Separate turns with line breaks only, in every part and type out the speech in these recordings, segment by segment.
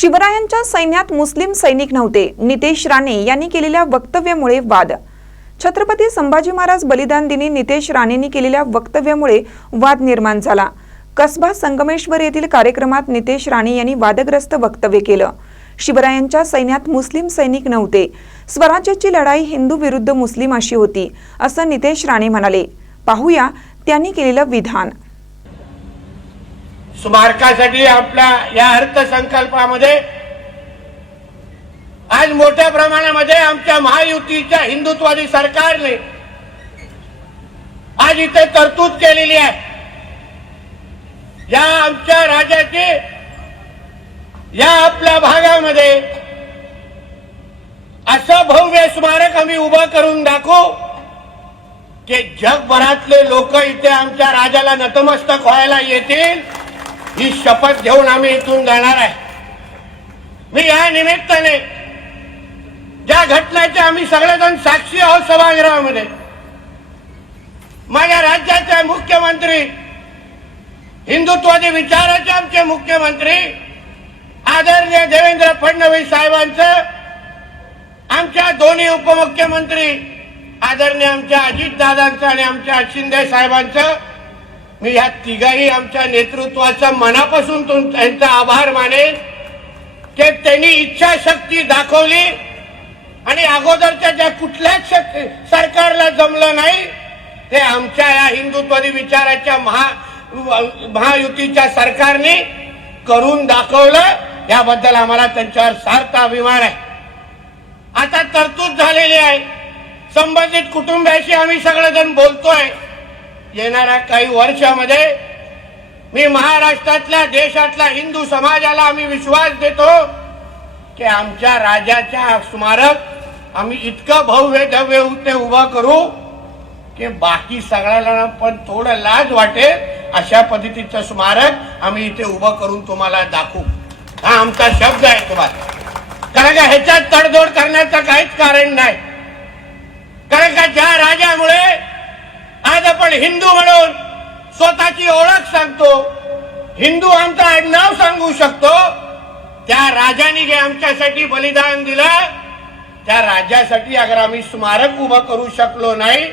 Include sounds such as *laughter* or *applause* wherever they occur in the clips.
शिवरायांच्या सैन्यात मुस्लिम सैनिक नव्हते. नितेश राणे यांनी केलेल्या वक्तव्यामुळे वाद. छत्रपती संभाजी महाराज बलिदान दिनी नितेश राणेंनी केलेल्या वक्तव्यामुळे वाद निर्माण झाला. कसबा संगमेश्वर येथील कार्यक्रमात नितेश राणे यांनी वादग्रस्त वक्तव्य केलं. शिवरायांच्या सैन्यात मुस्लिम सैनिक नव्हते. स्वराज्याची लढाई हिंदू विरुद्ध मुस्लिम अशी होती असं नितेश राणे म्हणाले. पाहूया त्यांनी केलेलं विधान.
स्मारकासाठी आपल्या या अर्थसंकल्पामध्ये आज मोठ्या प्रमाणामध्ये आमच्या महायुतीच्या हिंदुत्वादी सरकारने आज इथे तरतूद केलेली आहे. या आमच्या राज्याची या आपल्या भागामध्ये असं भव्य स्मारक आम्ही उभं करून दाखवू की जगभरातले लोक इथे आमच्या राजाला नतमस्तक व्हायला येतील. ही शपथ घेऊन आम्ही इथून जाणार आहे. मी या निमित्ताने ज्या घटनेचे आम्ही सगळेजण साक्षी आहोत सभागृहामध्ये माझ्या राज्याचे मुख्यमंत्री हिंदुत्वादी विचाराचे आमचे मुख्यमंत्री आदरणीय देवेंद्र फडणवीस साहेबांचं आमच्या दोन्ही उपमुख्यमंत्री आदरणीय आमच्या अजितदादांचं आणि आमच्या शिंदे साहेबांचं मी या तिघाही आमच्या नेतृत्वाचा मनापासून त्यांचा आभार मानेन. की त्यांनी इच्छाशक्ती दाखवली आणि अगोदरच्या ज्या कुठल्याच सरकारला जमलं नाही ते आमच्या या हिंदुत्वादी विचाराच्या महा महायुतीच्या सरकारने करून दाखवलं. याबद्दल आम्हाला त्यांच्यावर सार्थ अभिमान आहे. आता तरतूद झालेली आहे. संबंधित कुटुंबाशी आम्ही सगळेजण बोलतोय. येणाऱ्या काही वर्षामध्ये मी महाराष्ट्रातल्या देशातल्या हिंदू समाजाला आम्ही विश्वास देतो की आमच्या राजाच्या स्मारक आम्ही इतकं भव्य भव्य ते उभं करू की बाकी सगळ्याला पण थोडं लाज वाटेल. अशा पद्धतीचं स्मारक आम्ही इथे उभं करून तुम्हाला दाखवू. हा आमचा शब्द आहे तुम्हाला. कारण का ह्याच्यात तडजोड करण्याचं काहीच कारण नाही. कारण का ज्या राजामुळे आज आपण हिंदू म्हणून स्वतःची ओळख सांगतो. हिंदू आमचं आडनाव सांगू शकतो. त्या राजाने जे आमच्यासाठी बलिदान दिलं त्या राजासाठी अगर आम्ही स्मारक उभं करू शकलो नाही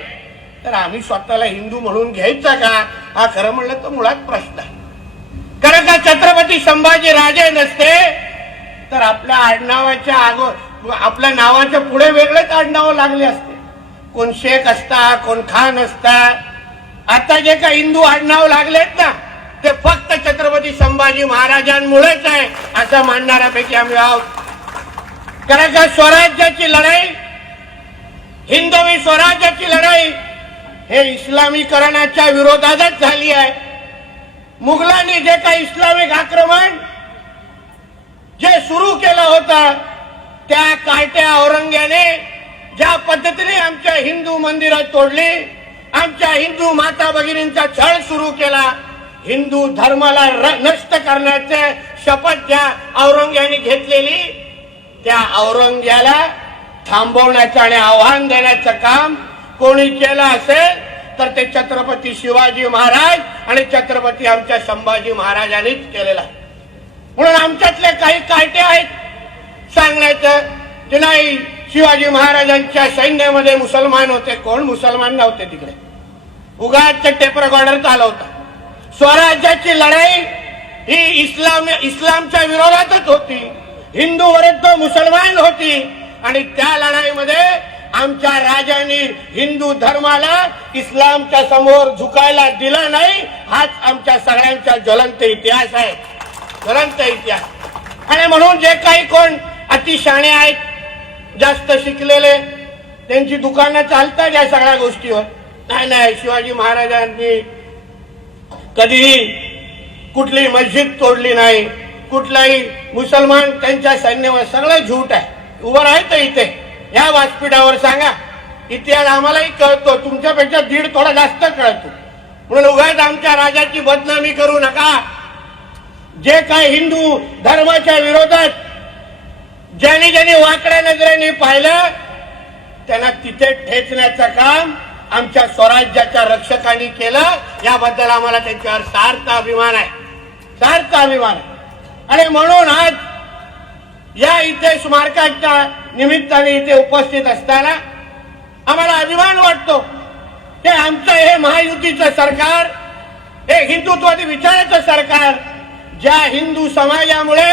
तर आम्ही स्वतःला हिंदू म्हणून घ्यायचा का? हा खरं म्हणलं तर मुळात प्रश्न आहे. कारण का छत्रपती संभाजी राजे नसते तर आपल्या आडनावाच्या अगो आपल्या नावाच्या पुढे वेगळेच आडनावं लागले असते. कोण शेख असता कोण खान असता. आता जे काही हिंदू आडनाव लागलेत ना ते फक्त छत्रपती संभाजी महाराजांमुळेच आहे असं मानणाऱ्यापैकी आम्ही आहोत. कारण का स्वराज्याची लढाई हिंदवी स्वराज्याची लढाई हे इस्लामीकरणाच्या विरोधातच झाली आहे. मुघलांनी जे काही इस्लामिक आक्रमण जे सुरू केलं होतं त्या काट्या औरंग्याने ज्या पद्धतीने आमच्या हिंदू मंदिरं तोडली आमच्या हिंदू माता भगिनींचा छळ सुरू केला हिंदू धर्माला नष्ट करण्याचे शपथ ज्या औरंग्याने घेतलेली त्या औरंग्याला थांबवण्याचं आणि आव्हान देण्याचं काम कोणी केलं असेल तर ते छत्रपती शिवाजी महाराज आणि छत्रपती आमच्या संभाजी महाराजांनीच केलेला म्हणून आमच्यातले काही कायटे आहेत. सांगण्याचं की नाही शिवाजी महाराजांच्या सैन्यामध्ये मुसलमान होते. कोण? मुसलमान नव्हते तिकडे. उगाच टेपर गॉर्डर चालवता स्वराज्याची लढाई ही इस्लाम इस्लामच्या विरोधातच होती. हिंदू विरुद्ध मुसलमान होती. आणि त्या लढाईमध्ये आमच्या राजांनी हिंदू धर्माला इस्लामच्या समोर झुकायला दिला नाही. हाच आमच्या सगळ्यांचा ज्वलंत इतिहास आहे. ज्वलंत इतिहास. आणि म्हणून जे काही कोण अतिशाणे आहेत जास्त शिकलेले त्यांची दुकानं चालतात या सगळ्या गोष्टीवर. नाही नाही शिवाजी महाराजांनी कधीही कुठली मस्जिद तोडली नाही. कुठलाही मुसलमान त्यांच्या सैन्यावर सगळं झूट आहे. उभं राहायचं इथे. या व्यासपीठावर सांगा. इतिहास आम्हालाही कळतो. तुमच्यापेक्षा दीड थोडा जास्त कळतो. म्हणून उगाच आमच्या राजाची बदनामी करू नका. जे काय हिंदू धर्माच्या विरोधात ज्याने ज्याने वाकड्या नजरेने पाहिलं त्यांना तिथे ठेचण्याचं काम आमच्या स्वराज्याच्या रक्षकांनी केलं. याबद्दल आम्हाला त्यांच्यावर सार्थ अभिमान आहे. सार्थ अभिमान आहे. आणि म्हणून आज या इथे स्मारकाच्या निमित्ताने इथे उपस्थित असताना आम्हाला अभिमान वाटतो की आमचं हे महायुतीचं सरकार हे हिंदुत्वादी विचाराचं सरकार ज्या हिंदू समाजामुळे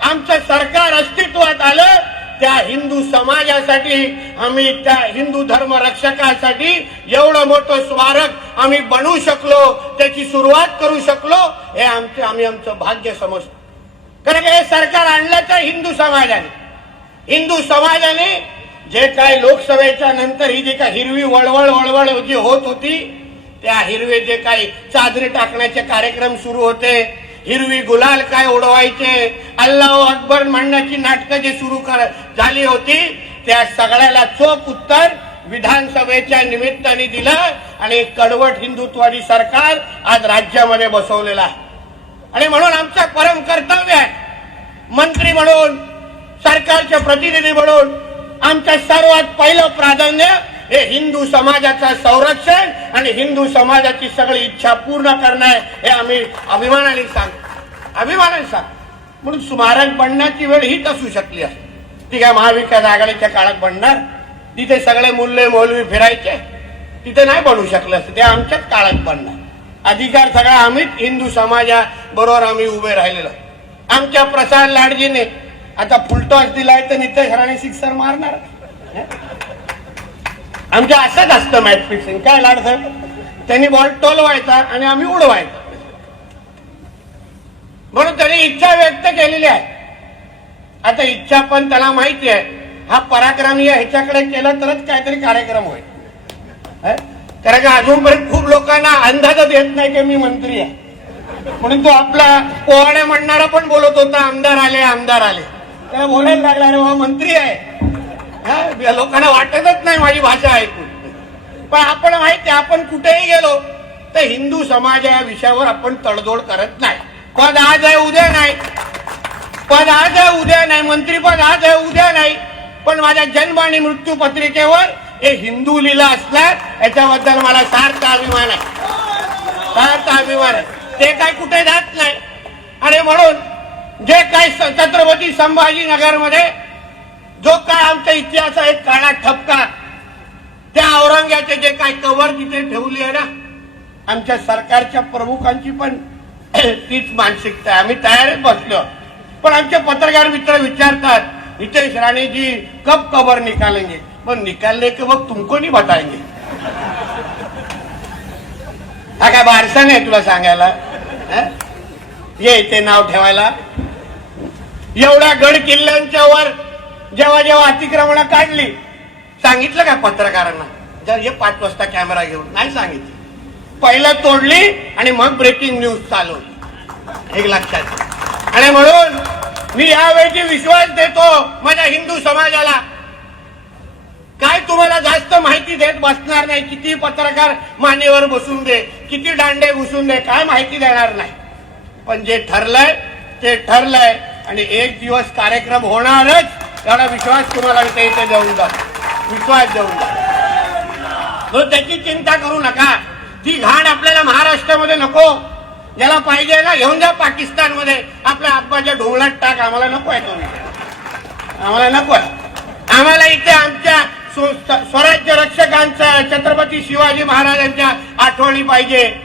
आमचं सरकार अस्तित्वात आलं त्या हिंदू समाजासाठी आम्ही त्या हिंदू धर्म रक्षकासाठी एवढं मोठं स्मारक आम्ही बनवू शकलो त्याची सुरुवात करू शकलो हे आमचं आम्ही आमचं भाग्य समजतो. कारण का हे सरकार आणलं तर हिंदू समाजाने. हिंदू समाजाने जे काय लोकसभेच्या नंतर ही जी काय हिरवी वळवळ वळवळ जी होत होती त्या हिरवे जे काही चादरी टाकण्याचे कार्यक्रम सुरू होते हिरवी गुलाल काय उडवायचे? अल्लाह अकबर म्हणण्याची नाटकं जी सुरू कर झाली होती त्या सगळ्याला चोख उत्तर विधानसभेच्या निमित्ताने दिलं आणि कडवट हिंदुत्वादी सरकार आज राज्यामध्ये बसवलेलं आहे. आणि म्हणून आमचं परम कर्तव्य आहे. मंत्री म्हणून सरकारचे प्रतिनिधी म्हणून आमचं सर्वात पहिलं प्राधान्य हे हिंदू समाजाचं संरक्षण आणि हिंदू समाजाची सगळी इच्छा पूर्ण करणं आहे हे आम्ही अभिमानाने सांग. अभिमानाने सांग. म्हणून स्मारक बनण्याची वेळ हीच असू शकली असते. ती काय महाविकास आघाडीच्या काळात बनणार. तिथे सगळे मूल्य मौलवी फिरायचे. तिथे नाही बनू शकलं असतं. ते आमच्याच काळात बनणार. अधिकार सगळा आम्हीच हिंदू समाजा बरोबर आम्ही उभे राहिलेलो. आमच्या प्रसाद लाडजीने आता फुलटॉस दिलाय तर नितेश राणे सिक्सर मारणार. आमच्या असंच असतं मॅच फिक्सिंग काय लाड साहेब? त्यांनी बॉल टोलवायचा आणि आम्ही उडवायचा. म्हणून त्याने इच्छा व्यक्त केलेली आहे. आता इच्छा पण त्याला माहिती आहे. हा पराक्रमी ह्याच्याकडे केला तरच काहीतरी कार्यक्रम होईल. कारण का अजूनपर्यंत खूप लोकांना अंदाजच येत नाही की मी मंत्री आहे. म्हणून तो आपला पोहाड्या म्हणणारा पण बोलत होता आमदार आले आमदार आले. त्याला बोलायला लागला अरे वा मंत्री आहे. या लोकांना वाटतच नाही माझी भाषा ऐकून. पण आपण माहिती आहे, आपण कुठेही गेलो तर हिंदू समाज या विषयावर आपण तडजोड करत नाही. पद आज आहे उद्या नाही. पद आज आहे उद्या नाही. मंत्रीपद आज आहे उद्या नाही. पण माझ्या जन्म आणि मृत्यू पत्रिकेवर हे हिंदू लिहिलं असणार याच्याबद्दल मला सार्थ अभिमान आहे. सार्थ अभिमान आहे. ते काय कुठे जात नाही. आणि म्हणून जे काही स- छत्रपती संभाजीनगरमध्ये जो काय आमचा इतिहास आहे काळा ठपका त्या औरंग्याचे जे काय कवर तिथे ठेवली आहे ना आमच्या सरकारच्या प्रमुखांची पण *clears throat* तीच मानसिकता आहे. आम्ही तयारच बसलो. पण आमचे पत्रकार मित्र विचारतात नितेश राणेजी कब कवर निकालेंगे? पण निकालने के वक्त तुमको नाही बताएंगे. हा काय बारसा नाही तुला सांगायला? ये इथे नाव ठेवायला. एवढ्या गड किल्ल्यांच्या वर जेव्हा जेव्हा अतिक्रमण काढली सांगितलं का पत्रकारांना? जर हे पाच वाजता कॅमेरा घेऊन. नाही सांगितलं. पहिलं तोडली आणि मग ब्रेकिंग न्यूज चालवली एक लक्षात आणि म्हणून मी यावेळी विश्वास देतो माझ्या हिंदू समाजाला. काय तुम्हाला जास्त माहिती देत बसणार नाही? किती पत्रकार मानेवर बसून दे किती दांडे घुसून दे काय माहिती देणार नाही. पण जे ठरलंय ते ठरलंय. आणि एक दिवस कार्यक्रम होणारच. त्याला विश्वास तुम्हाला इथे इथे देऊन जा विश्वास देऊन जा त्याची चिंता करू नका. ती घाण आपल्याला महाराष्ट्रामध्ये नको. ज्याला पाहिजे ना घेऊन जा पाकिस्तानमध्ये. आपल्या आब्बाच्या ढोंगणात टाक आम्हाला नको आहे तो आम्हाला नको आहे. आम्हाला इथे आमच्या स्व- स्वराज्य रक्षकांचा छत्रपती शिवाजी महाराजांच्या आठवणी पाहिजे.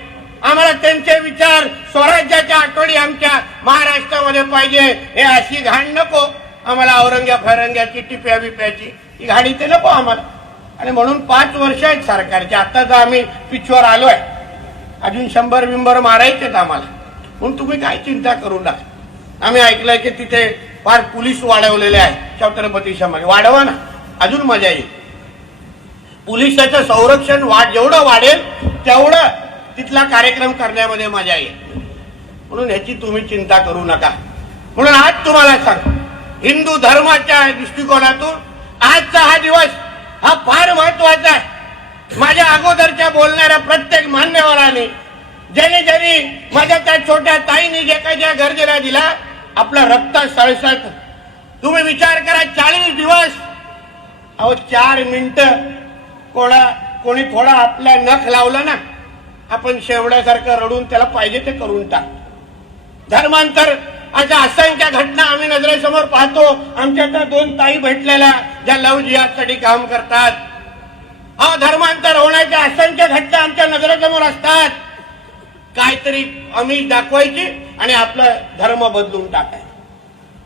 आम्हाला त्यांचे विचार स्वराज्याच्या आठवणी आमच्या महाराष्ट्रामध्ये पाहिजे. हे अशी घाण नको. आम्हाला औरंग्या फैरंग्याची टिप्या बिप्याची ही घाण ते नको आम्हाला. आणि म्हणून पाच वर्ष आहेत सरकारचे. आता तर आम्ही पिचवर आलोय अजून शंभर बिंबर मारायचेत आम्हाला. म्हणून तुम्ही काय चिंता करू नका. आम्ही ऐकलंय की तिथे फार पोलीस वाढवलेले आहेत. छत्रपती समाज वाढवा ना. अजून मजा येईल. पोलिसाचं संरक्षण वाढ जेवढं वाढेल तेवढं तिथला कार्यक्रम करण्यामध्ये मजा येईल. म्हणून ह्याची तुम्ही चिंता करू नका. म्हणून आज तुम्हाला सांग हिंदू धर्माच्या दृष्टिकोनातून आजचा हा दिवस हा फार महत्त्वाचा आहे. माझ्या अगोदरच्या बोलणाऱ्या प्रत्येक मान्यवराने ज्याने ज्याने माझ्या त्या छोट्या ताईने जे काही ज्या गरजेला दिला आपलं रक्त सळसळत तुम्ही विचार करा चाळीस दिवस. अहो चार मिनिट. कोणा कोणी थोडा आपला नख लावलं ना आपण शेवड्यासारखं रडून त्याला पाहिजे ते करून टाक. धर्मांतर अशा असंख्य घटना आम्ही नजरेसमोर पाहतो. आमच्या त्या दोन ताई भेटलेल्या ज्या लव जिहादसाठी काम करतात. अहो धर्मांतर होण्याच्या असंख्य घटना आमच्या नजरेसमोर असतात. काहीतरी आम्ही दाखवायची आणि आपला धर्म बदलून टाकायचा.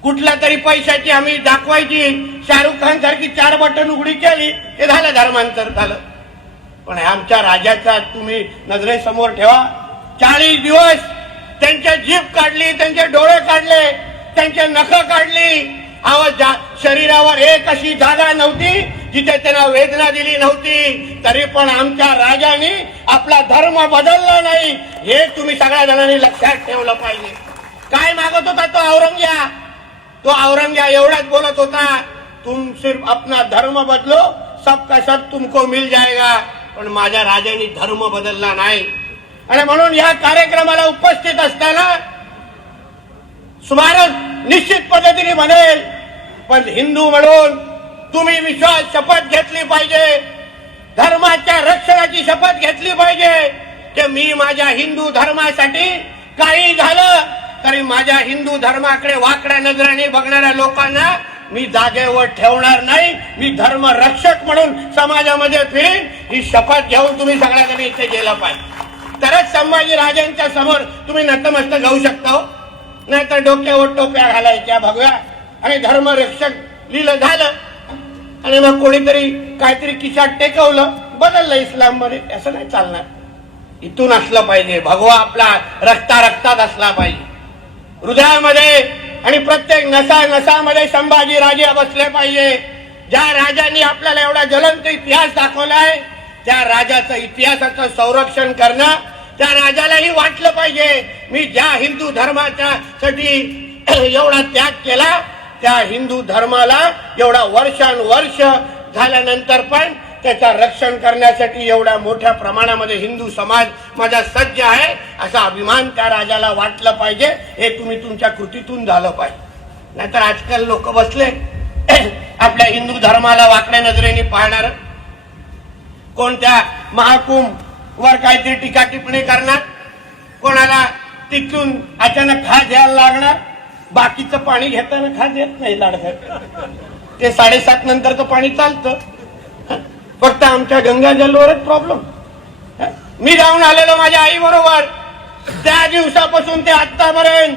कुठल्या तरी पैशाची आम्ही दाखवायची. शाहरुख खान सारखी चार बटन उघडी केली. हे झालं धर्मांतर झालं. पण आमच्या राजाचा तुम्ही नजरेसमोर ठेवा. चाळीस दिवस त्यांच्या जीभ काढली त्यांचे डोळे काढले त्यांचे नख काढली. आवाज जा- शरीरावर एक अशी जागा नव्हती जिथे त्यांना वेदना दिली नव्हती. तरी पण आमच्या राजाने आपला धर्म बदलला नाही. हे तुम्ही सगळ्या जणांनी लक्षात ठेवलं पाहिजे. काय मागत होता तो औरंग्या? तो औरंग्या एवढाच बोलत होता तुम सिर्फ अपना धर्म बदलो सबका सब तुमको मिल जाएगा. पण माझ्या राजाने धर्म बदलला नाही. आणि म्हणून या कार्यक्रमाला उपस्थित असताना स्मारक निश्चित पद्धतीने म्हणेल पण हिंदू म्हणून तुम्ही विश्वास शपथ घेतली पाहिजे. धर्माच्या रक्षणाची शपथ घेतली पाहिजे. की मी माझ्या हिंदू धर्मासाठी काही झालं तरी माझ्या हिंदू धर्माकडे वाकड्या नजराने बघणाऱ्या लोकांना मी जागेवर ठेवणार नाही. मी धर्म रक्षक म्हणून समाजामध्ये फिरेन. ही शपथ घेऊन तुम्ही सगळ्यांनी इथे गेला पाहिजे. तरच संभाजी राजांच्या समोर तुम्ही नतमस्तक घेऊ शकता हो. नाहीतर डोक्यावर टोप्या घालायच्या भगव्या आणि धर्मरक्षक लिहिलं झालं. आणि मग कोणीतरी काहीतरी किशात टेकवलं बदललं इस्लाममध्ये असं नाही चालणार. इथून असलं पाहिजे. भगवा आपला रक्ता रक्तात असला पाहिजे. हृदयामध्ये आणि प्रत्येक नसा नसामध्ये संभाजी राजे बसले पाहिजे. ज्या राजांनी आपल्याला एवढा ज्वलंत इतिहास दाखवलाय त्या राजाचं इतिहासाचं संरक्षण करणं त्या राजालाही वाटलं पाहिजे. मी ज्या हिंदू धर्माच्या साठी *clears throat* एवढा त्याग केला त्या हिंदू धर्माला एवढा वर्षानुवर्ष झाल्यानंतर पण त्याचं रक्षण करण्यासाठी एवढ्या मोठ्या प्रमाणामध्ये हिंदू समाज माझा सज्ज आहे असा अभिमान त्या राजाला वाटलं पाहिजे. हे तुम्ही तुमच्या कृतीतून झालं पाहिजे. नाहीतर आजकाल लोक बसले. *clears throat* आपल्या हिंदू धर्माला वाकड्या नजरेने पाहणार. कोणत्या महाकुंभ वर काहीतरी टीका टिप्पणी करणार? कोणाला तिथून अचानक खास घ्यायला लागणार? बाकीचं पाणी घेताना खास येत नाही लाडघर ते साडेसात नंतरचं पाणी चालतं. फक्त आमच्या गंगाजलवरच प्रॉब्लेम मी जाऊन आलेलो माझ्या आई बरोबर त्या दिवसापासून ते आतापर्यंत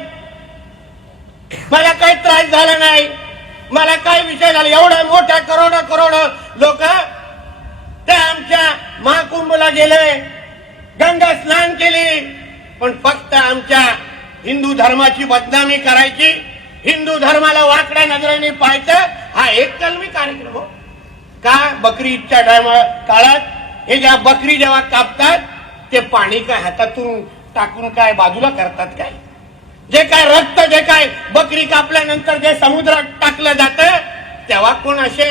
मला काही त्रास झाला नाही. मला काय विषय झाला. एवढ्या मोठ्या करोड करोड लोक ते आमच्या महाकुंभला गेले. गंगा स्नान केली. पण फक्त आमच्या हिंदू धर्माची बदनामी करायची हिंदू धर्माला वाकड्या नजरेने पाहायचं हा एक कलमी कार्यक्रम हो. का बकरी ईदच्या टायमा काळात? हे ज्या बकरी जेव्हा कापतात ते पाणी काय हातातून टाकून काय बाजूला करतात काय? जे काय रक्त जे काय बकरी कापल्यानंतर जे समुद्रात टाकलं जातं तेव्हा कोण असे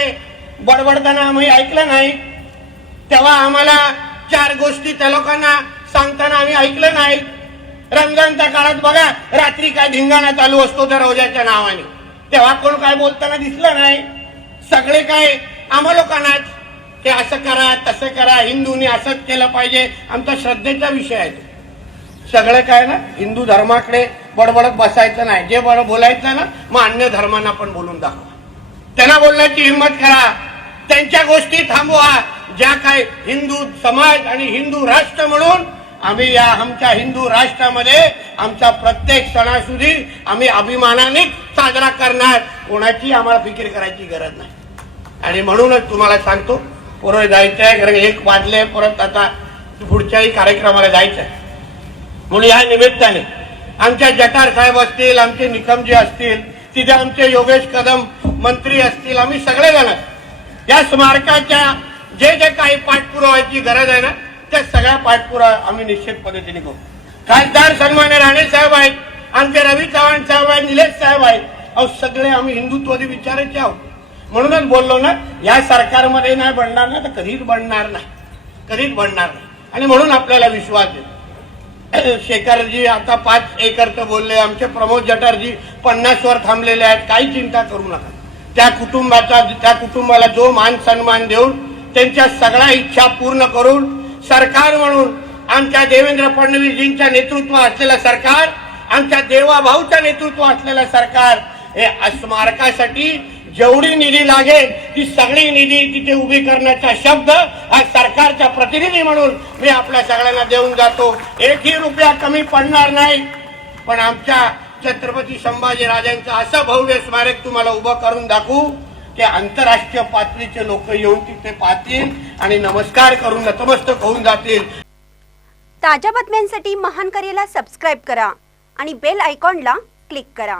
बडबडताना आम्ही ऐकलं नाही. तेव्हा आम्हाला चार गोष्टी त्या लोकांना सांगताना आम्ही ऐकलं नाही. रमजानच्या काळात बघा रात्री काय धिंगाणा चालू असतो त्या रोजाच्या नावाने. तेव्हा कोण काय बोलताना दिसलं नाही. सगळे काय आम्हा लोकांनाच. ते असं करा तसं करा हिंदूंनी असंच केलं पाहिजे. आमचा श्रद्धेचा विषय आहे सगळं काय ना हिंदू धर्माकडे बडबडत बसायचं नाही. जे बड बोलायचं ना मग अन्य धर्मांना पण बोलून दाखवा. त्यांना बोलण्याची हिंमत करा. त्यांच्या गोष्टी थांबवा. ज्या काय हिंदू समाज आणि हिंदू राष्ट्र म्हणून आम्ही या आमच्या हिंदू राष्ट्रामध्ये आमचा प्रत्येक सणासुदी आम्ही अभिमानाने साजरा करणार. कोणाची आम्हाला फिकीर करायची गरज नाही. आणि म्हणूनच तुम्हाला सांगतो पुढे जायचं आहे कारण एक वाजले परत आता पुढच्याही कार्यक्रमाला जायचं आहे म्हणून या निमित्ताने आमच्या जटार साहेब असतील आमचे निकमजी असतील तिथे आमचे योगेश कदम मंत्री असतील आम्ही सगळेजण या स्मारकाच्या जे जे काही पाठपुराव्याची गरज आहे ना त्या सगळ्या पाठपुरावा आम्ही निश्चित पद्धतीने करू. खासदार सन्मान्य राणे साहेब आहेत आमचे रवी चव्हाण साहेब आहेत निलेश साहेब आहेत. अहो सगळे आम्ही हिंदुत्वादी विचारायचे आहोत. म्हणूनच बोललो ना या सरकारमध्ये नाही बनणार ना तर कधीच बनणार नाही. कधीच बनणार नाही. आणि म्हणून आपल्याला विश्वास आहे. *clears throat* शेखरजी आता पाच एकरचं बोलले आमचे प्रमोद जटारजी पन्नासवर थांबलेले आहेत काही चिंता करू नका. त्या कुटुंबाचा त्या कुटुंबाला जो मान सन्मान देऊन त्यांच्या सगळ्या इच्छा पूर्ण करून सरकार म्हणून आमच्या देवेंद्र फडणवीसजींच्या नेतृत्व असलेलं सरकार आमच्या देवाभाऊचं नेतृत्व असलेलं सरकार हे स्मारकासाठी जेवढी निधी लागेल ती सगळी निधी तिथे उभी करण्याचा शब्द हा सरकारचा प्रतिनिधी म्हणून मी आपल्या सगळ्यांना देऊन जातो. एकही रुपया कमी पडणार नाही. पण आमच्या छत्रपती संभाजी राजांचं असं भव्य स्मारक तुम्हाला उभं करून दाखवू की आंतरराष्ट्रीय पातळीचे लोक येऊन तिथे पाहतील आणि नमस्कार करून नतमस्तक होऊन जातील.
ताज्या बातम्यांसाठी महान करेला सबस्क्राईब करा आणि बेल आयकॉनला क्लिक करा.